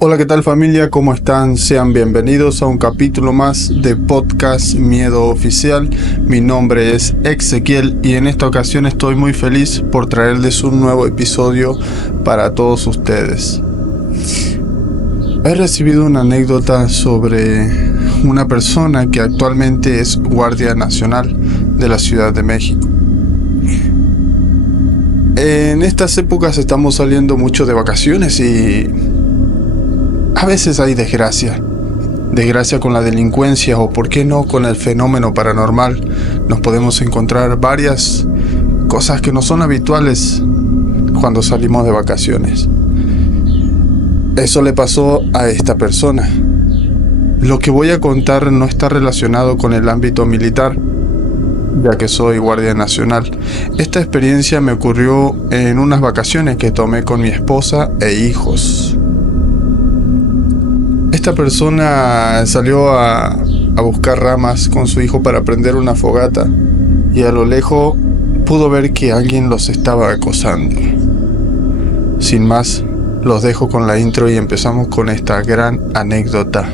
Hola, ¿qué tal familia? ¿Cómo están? Sean bienvenidos a un capítulo más de Podcast Miedo Oficial. Mi nombre es Ezequiel y en esta ocasión estoy muy feliz por traerles un nuevo episodio para todos ustedes. He recibido una anécdota sobre una persona que actualmente es guardia nacional de la Ciudad de México. En estas épocas estamos saliendo mucho de vacaciones y a veces hay desgracia con la delincuencia o por qué no con el fenómeno paranormal. Nos podemos encontrar varias cosas que no son habituales cuando salimos de vacaciones. Eso le pasó a esta persona. Lo que voy a contar no está relacionado con el ámbito militar, ya que soy guardia nacional. Esta experiencia me ocurrió en unas vacaciones que tomé con mi esposa e hijos. Esta persona salió a buscar ramas con su hijo para prender una fogata y a lo lejos pudo ver que alguien los estaba acosando. Sin más, los dejo con la intro y empezamos con esta gran anécdota.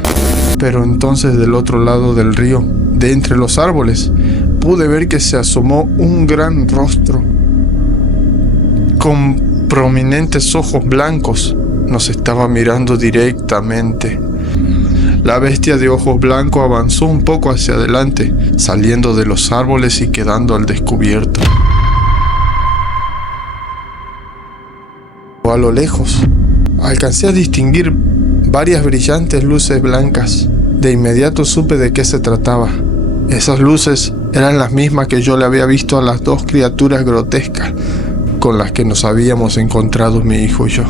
Pero entonces del otro lado del río, de entre los árboles, pude ver que se asomó un gran rostro con prominentes ojos blancos. Nos estaba mirando directamente. La bestia de ojos blancos avanzó un poco hacia adelante, saliendo de los árboles y quedando al descubierto. A lo lejos, alcancé a distinguir varias brillantes luces blancas. De inmediato supe de qué se trataba. Esas luces eran las mismas que yo le había visto a las dos criaturas grotescas con las que nos habíamos encontrado mi hijo y yo.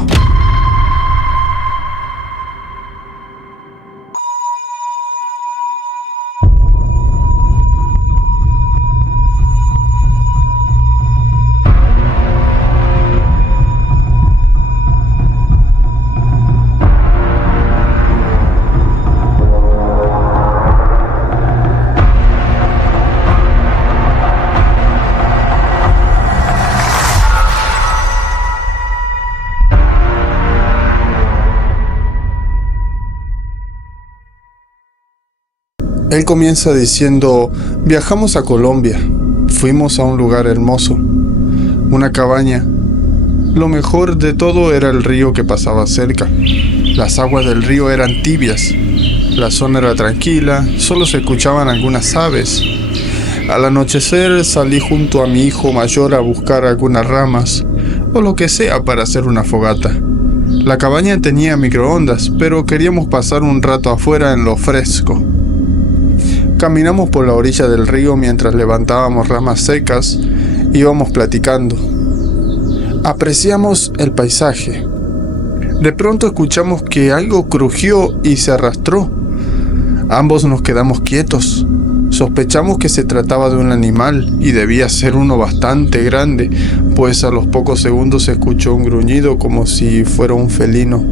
Él comienza diciendo: viajamos a Colombia, fuimos a un lugar hermoso, una cabaña. Lo mejor de todo era el río que pasaba cerca. Las aguas del río eran tibias, la zona era tranquila, solo se escuchaban algunas aves. Al anochecer salí junto a mi hijo mayor a buscar algunas ramas o lo que sea para hacer una fogata. La cabaña tenía microondas, pero queríamos pasar un rato afuera en lo fresco. Caminamos por la orilla del río mientras levantábamos ramas secas, íbamos platicando. Apreciamos el paisaje. De pronto escuchamos que algo crujió y se arrastró. Ambos nos quedamos quietos. Sospechamos que se trataba de un animal y debía ser uno bastante grande, pues a los pocos segundos se escuchó un gruñido como si fuera un felino.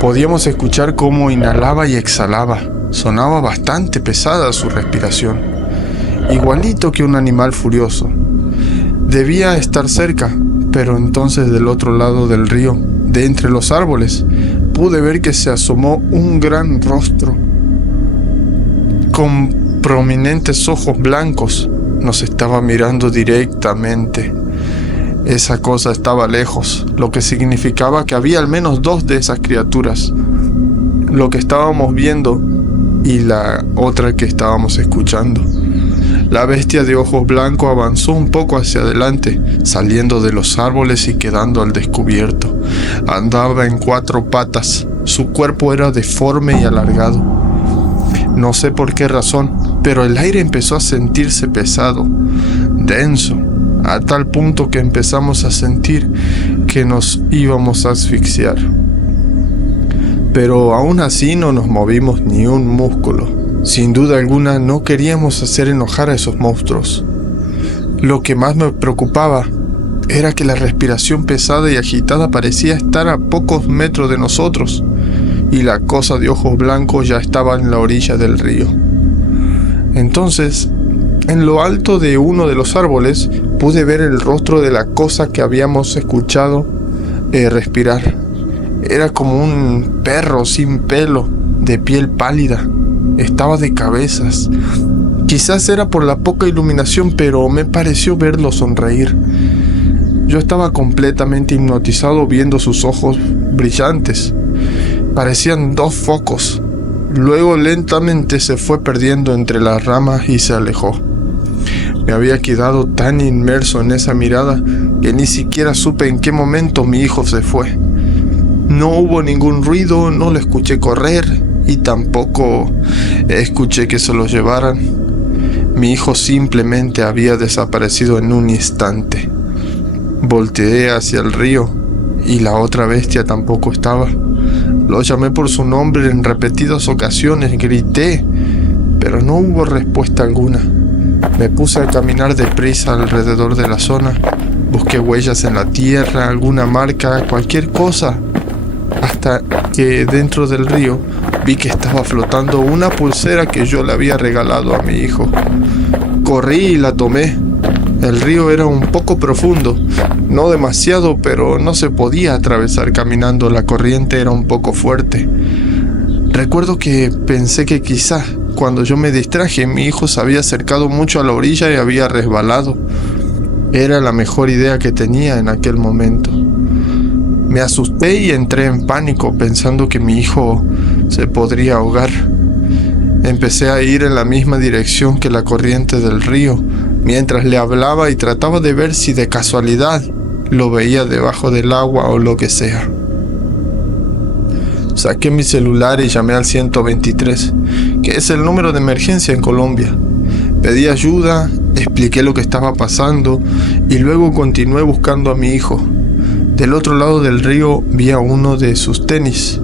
Podíamos escuchar cómo inhalaba y exhalaba. Sonaba bastante pesada su respiración, igualito que un animal furioso. Debía estar cerca, pero entonces del otro lado del río, de entre los árboles, pude ver que se asomó un gran rostro con prominentes ojos blancos. Nos estaba mirando directamente. Esa cosa estaba lejos, lo que significaba que había al menos dos de esas criaturas. Lo que estábamos viendo y la otra que estábamos escuchando. La bestia de ojos blancos avanzó un poco hacia adelante, saliendo de los árboles y quedando al descubierto. Andaba en 4 patas, su cuerpo era deforme y alargado. No sé por qué razón, pero el aire empezó a sentirse pesado, denso, a tal punto que empezamos a sentir que nos íbamos a asfixiar. Pero aún así no nos movimos ni un músculo. Sin duda alguna no queríamos hacer enojar a esos monstruos. Lo que más me preocupaba era que la respiración pesada y agitada parecía estar a pocos metros de nosotros, y la cosa de ojos blancos ya estaba en la orilla del río. Entonces, en lo alto de uno de los árboles, pude ver el rostro de la cosa que habíamos escuchado respirar. Era como un perro sin pelo, de piel pálida. Estaba de cabezas. Quizás era por la poca iluminación, pero me pareció verlo sonreír. Yo estaba completamente hipnotizado viendo sus ojos brillantes. Parecían dos focos. Luego lentamente se fue perdiendo entre las ramas y se alejó. Me había quedado tan inmerso en esa mirada que ni siquiera supe en qué momento mi hijo se fue. No hubo ningún ruido, no lo escuché correr y tampoco escuché que se lo llevaran. Mi hijo simplemente había desaparecido en un instante. Volteé hacia el río y la otra bestia tampoco estaba. Lo llamé por su nombre en repetidas ocasiones, grité, pero no hubo respuesta alguna. Me puse a caminar deprisa alrededor de la zona. Busqué huellas en la tierra, alguna marca, cualquier cosa, hasta que dentro del río vi que estaba flotando una pulsera que yo le había regalado a mi hijo. Corrí y la tomé. El río era un poco profundo, no demasiado, pero no se podía atravesar caminando, la corriente era un poco fuerte. Recuerdo que pensé que quizá cuando yo me distraje, mi hijo se había acercado mucho a la orilla y había resbalado. Era la mejor idea que tenía en aquel momento. Me asusté y entré en pánico pensando que mi hijo se podría ahogar. Empecé a ir en la misma dirección que la corriente del río, mientras le hablaba y trataba de ver si de casualidad lo veía debajo del agua o lo que sea. Saqué mi celular y llamé al 123, que es el número de emergencia en Colombia. Pedí ayuda, expliqué lo que estaba pasando y luego continué buscando a mi hijo. Del otro lado del río vi a uno de sus tenis.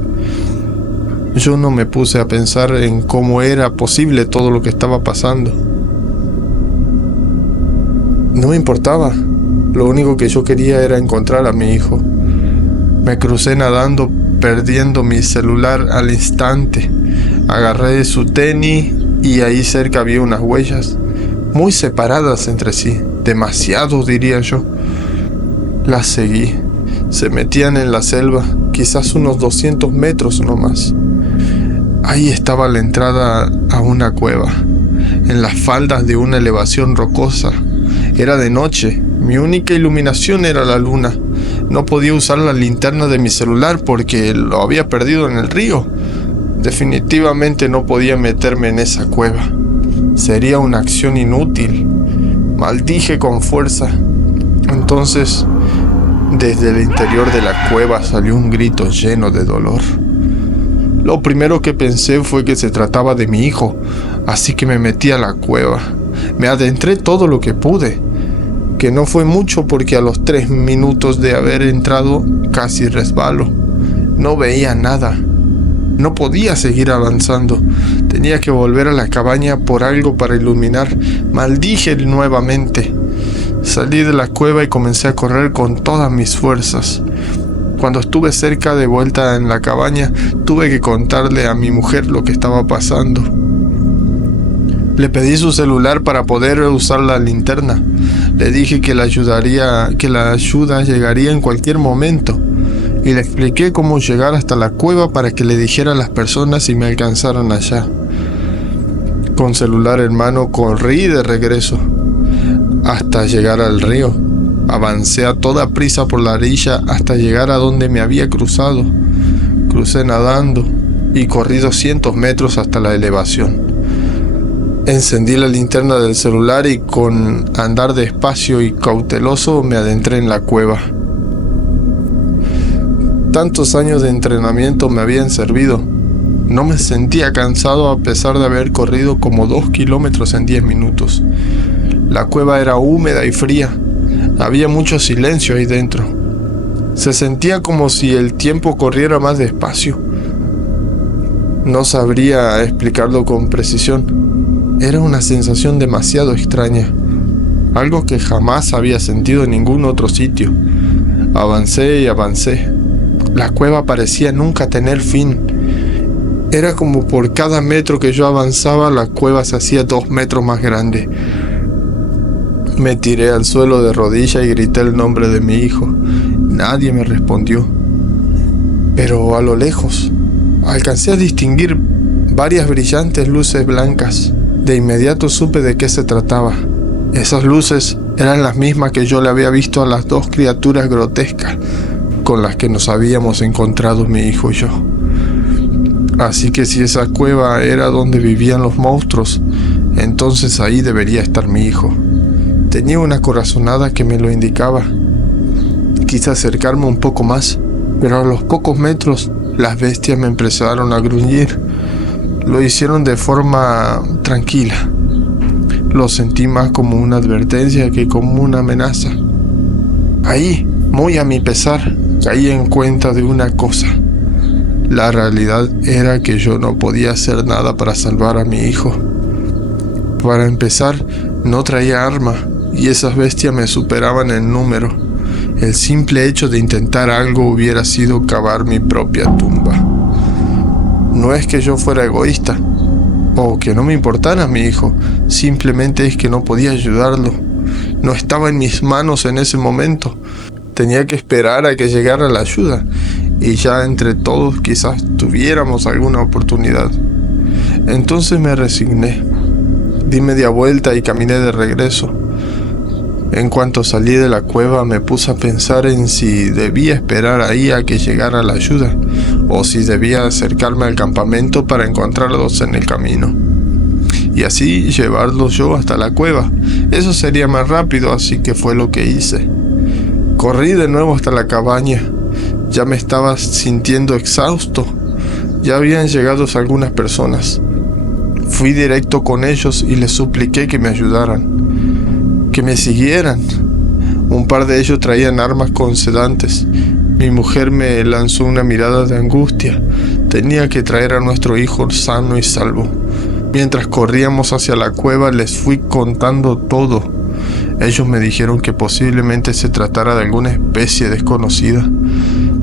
Yo no me puse a pensar en cómo era posible todo lo que estaba pasando. No me importaba. Lo único que yo quería era encontrar a mi hijo. Me crucé nadando, perdiendo mi celular al instante. Agarré su tenis y ahí cerca había unas huellas, muy separadas entre sí, demasiado diría yo. Las seguí. Se metían en la selva, quizás unos 200 metros no más. Ahí estaba la entrada a una cueva, en las faldas de una elevación rocosa. Era de noche, mi única iluminación era la luna. No podía usar la linterna de mi celular porque lo había perdido en el río. Definitivamente no podía meterme en esa cueva. Sería una acción inútil. Maldije con fuerza. Entonces, desde el interior de la cueva salió un grito lleno de dolor. Lo primero que pensé fue que se trataba de mi hijo, así que me metí a la cueva. Me adentré todo lo que pude, que no fue mucho porque a los 3 minutos de haber entrado casi resbalo. No veía nada. No podía seguir avanzando. Tenía que volver a la cabaña por algo para iluminar. Maldije nuevamente. Salí de la cueva y comencé a correr con todas mis fuerzas. Cuando estuve cerca de vuelta en la cabaña, tuve que contarle a mi mujer lo que estaba pasando. Le pedí su celular para poder usar la linterna. Le dije que la ayuda llegaría en cualquier momento. Y le expliqué cómo llegar hasta la cueva para que le dijera a las personas si me alcanzaran allá. Con celular en mano corrí de regreso hasta llegar al río. Avancé a toda prisa por la orilla hasta llegar a donde me había cruzado. Crucé nadando y corrí 200 metros hasta la elevación. Encendí la linterna del celular y con andar despacio y cauteloso me adentré en la cueva. Tantos años de entrenamiento me habían servido. No me sentía cansado a pesar de haber corrido como 2 kilómetros en 10 minutos. La cueva era húmeda y fría. Había mucho silencio ahí dentro. Se sentía como si el tiempo corriera más despacio. No sabría explicarlo con precisión. Era una sensación demasiado extraña. Algo que jamás había sentido en ningún otro sitio. Avancé y avancé. La cueva parecía nunca tener fin. Era como por cada metro que yo avanzaba, la cueva se hacía 2 metros más grande. Me tiré al suelo de rodillas y grité el nombre de mi hijo. Nadie me respondió. pero a lo lejos alcancé a distinguir varias brillantes luces blancas. De inmediato supe de qué se trataba. Esas luces eran las mismas que yo le había visto a las dos criaturas grotescas con las que nos habíamos encontrado mi hijo y yo. Así que si esa cueva era donde vivían los monstruos, entonces ahí debería estar mi hijo. Tenía una corazonada que me lo indicaba. Quise acercarme un poco más, pero a los pocos metros las bestias me empezaron a gruñir. Lo hicieron de forma tranquila. Lo sentí más como una advertencia que como una amenaza. Ahí, muy a mi pesar, caí en cuenta de una cosa. La realidad era que yo no podía hacer nada para salvar a mi hijo. Para empezar, no traía arma y esas bestias me superaban en número. El simple hecho de intentar algo hubiera sido cavar mi propia tumba. No es que yo fuera egoísta o que no me importara mi hijo, simplemente es que no podía ayudarlo. No estaba en mis manos en ese momento. Tenía que esperar a que llegara la ayuda y ya entre todos quizás tuviéramos alguna oportunidad. Entonces me resigné. Di media vuelta y caminé de regreso. En cuanto salí de la cueva me puse a pensar en si debía esperar ahí a que llegara la ayuda o si debía acercarme al campamento para encontrarlos en el camino y así llevarlos yo hasta la cueva. Eso sería más rápido, así que fue lo que hice. Corrí de nuevo hasta la cabaña. Ya me estaba sintiendo exhausto. Ya habían llegado algunas personas. Fui directo con ellos y les supliqué que me ayudaran, que me siguieran. Un par de ellos traían armas con sedantes. Mi mujer me lanzó una mirada de angustia. Tenía que traer a nuestro hijo sano y salvo. Mientras corríamos hacia la cueva les fui contando todo. Ellos me dijeron que posiblemente se tratara de alguna especie desconocida,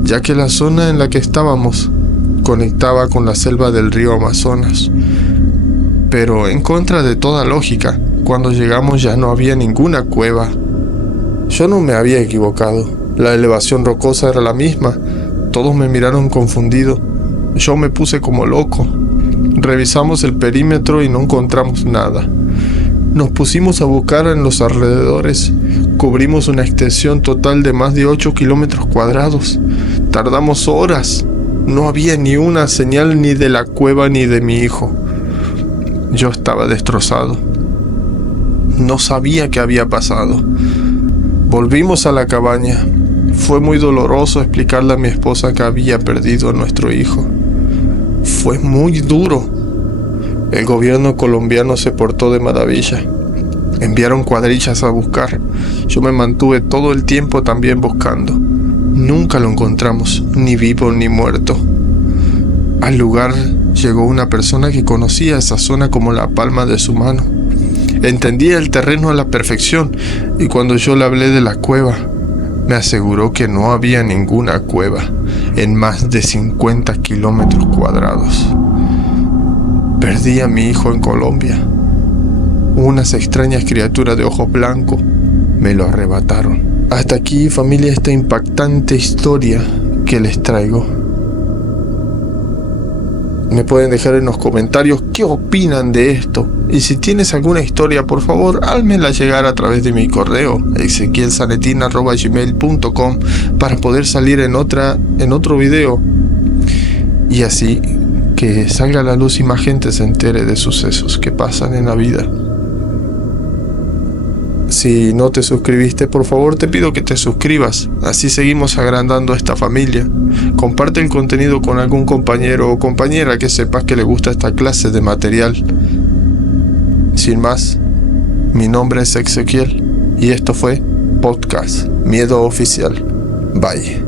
ya que la zona en la que estábamos conectaba con la selva del río Amazonas. Pero en contra de toda lógica, cuando llegamos ya no había ninguna cueva. Yo no me había equivocado. La elevación rocosa era la misma. Todos me miraron confundido. Yo me puse como loco. Revisamos el perímetro y no encontramos nada. Nos pusimos a buscar en los alrededores. Cubrimos una extensión total de más de 8 kilómetros cuadrados. Tardamos horas. No había ni una señal ni de la cueva ni de mi hijo. Yo estaba destrozado. No sabía qué había pasado. Volvimos a la cabaña. Fue muy doloroso explicarle a mi esposa que había perdido a nuestro hijo. Fue muy duro. El gobierno colombiano se portó de maravilla. Enviaron cuadrillas a buscar. Yo me mantuve todo el tiempo también buscando. Nunca lo encontramos, ni vivo ni muerto. Al lugar llegó una persona que conocía esa zona como la palma de su mano. Entendía el terreno a la perfección y cuando yo le hablé de la cueva, me aseguró que no había ninguna cueva en más de 50 kilómetros cuadrados. Perdí a mi hijo en Colombia. Unas extrañas criaturas de ojos blancos me lo arrebataron. Hasta aquí, familia, esta impactante historia que les traigo. Me pueden dejar en los comentarios qué opinan de esto. Y si tienes alguna historia, por favor, házmela llegar a través de mi correo, ezequielsanetin@gmail.com, para poder salir en otro video. Y así que salga a la luz y más gente se entere de sucesos que pasan en la vida. Si no te suscribiste, por favor te pido que te suscribas, así seguimos agrandando esta familia. Comparte el contenido con algún compañero o compañera que sepas que le gusta esta clase de material. Sin más, mi nombre es Ezequiel y esto fue Podcast Miedo Oficial. Bye.